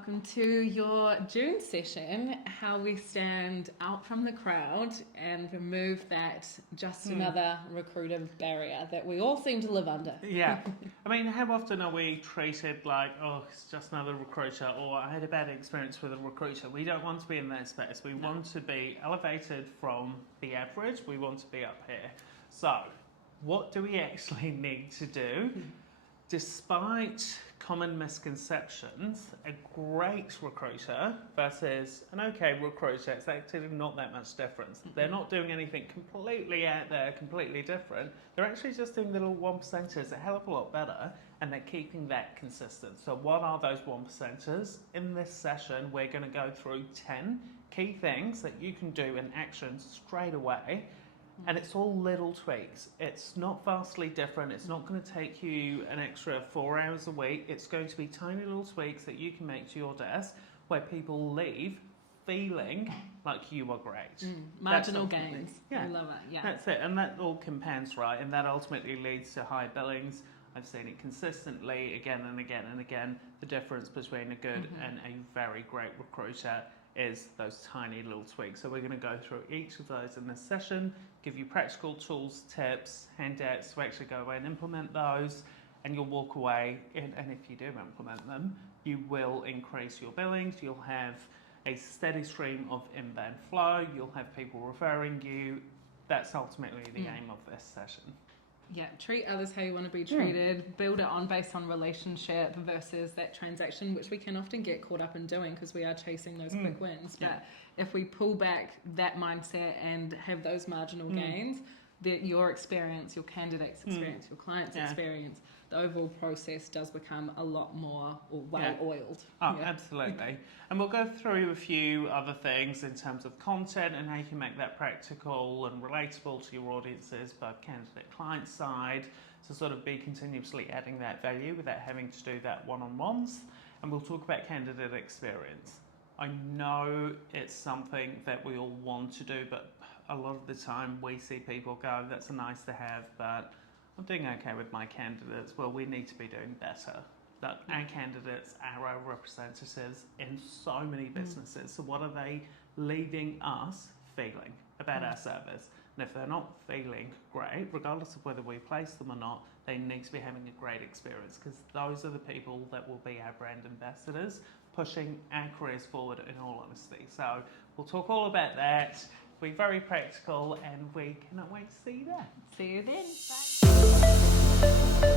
welcome to your June session, how we stand out from the crowd and remove that just another recruiter barrier that we all seem to live under. Yeah. I mean, how often are we treated like, oh, it's just another recruiter, or I had a bad experience with a recruiter? We don't want to be in that space. We want to be elevated from the average. We want to be up here. So, what do we actually need to do? Despite common misconceptions, a great recruiter versus an okay recruiter, it's actually not that much difference. They're not doing anything completely out there, completely different. They're actually just doing the little 1%ers a hell of a lot better, and they're keeping that consistent. So what are those 1%ers? In this session, we're going to go through 10 key things that you can do in action straight away. And it's all little tweaks. It's not vastly different. It's not going to take you an extra 4 hours a week. It's going to be tiny little tweaks that you can make to your desk where people leave feeling like you are great. Marginal gains. Yeah. I love it. Yeah. That's it. And that all compounds, right? And that ultimately leads to high billings. I've seen it consistently again and again and again. The difference between a good and a very great recruiter is those tiny little tweaks. So we're going to go through each of those in this session, give you practical tools, tips, handouts to actually go away and implement those, and you'll walk away, and if you do implement them, you will increase your billings, you'll have a steady stream of inbound flow, you'll have people referring you. That's ultimately the aim of this session. Yeah, treat others how you want to be treated, build it on based on relationship versus that transaction, which we can often get caught up in doing because we are chasing those quick wins. But if we pull back that mindset and have those marginal gains, that your experience, your candidate's experience, your client's experience, the overall process does become a lot more well-oiled. Oh, absolutely. And we'll go through a few other things in terms of content and how you can make that practical and relatable to your audiences, both candidate client side, to sort of be continuously adding that value without having to do that one-on-ones. And we'll talk about candidate experience. I know it's something that we all want to do, but a lot of the time we see people go, that's a nice to have, but I'm doing okay with my candidates. Well, we need to be doing better. That our candidates are our representatives in so many businesses. So what are they leaving us feeling about our service? And if they're not feeling great, regardless of whether we place them or not, they need to be having a great experience, because those are the people that will be our brand ambassadors, pushing our careers forward, in all honesty. So we'll talk all about that. Be very practical, and we cannot wait to see you there. See you then. Bye.